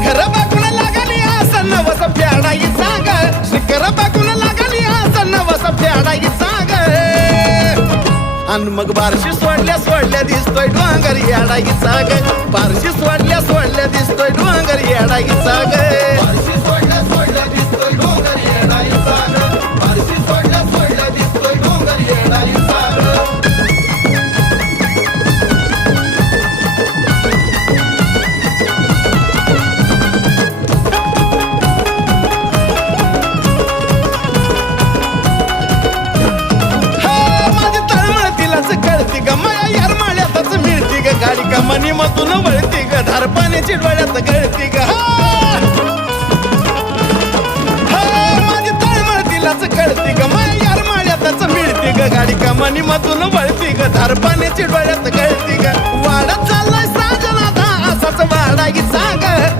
शिखर बघून लागली असं नवस फेडाई सांग शिखर बघून लागली असं नवस फेडाई सांग आणि मग बारशी सोडल्या दिसतोय डोंगर येडाईचा ग बारशी सोडल्या दिसतोय डोंगर येडाईचा ग बारशी सोडल्या दिसतोय डोंगर येडाईचा ग बारशी सोडल्या दिसतोय डोंगर येडाईचा ग गाडी कमानी मधून वळती ग धार पाण्याची डोळ्यात गळती ग माझी तळमळतीलाच कळती ग यार माळ्यातच मिळती ग गाडी कमानी मधून वळती ग धार पाण्याची डोळ्यात गळती ग वाढत चाललाय साजनादा असाच वाढाई सांग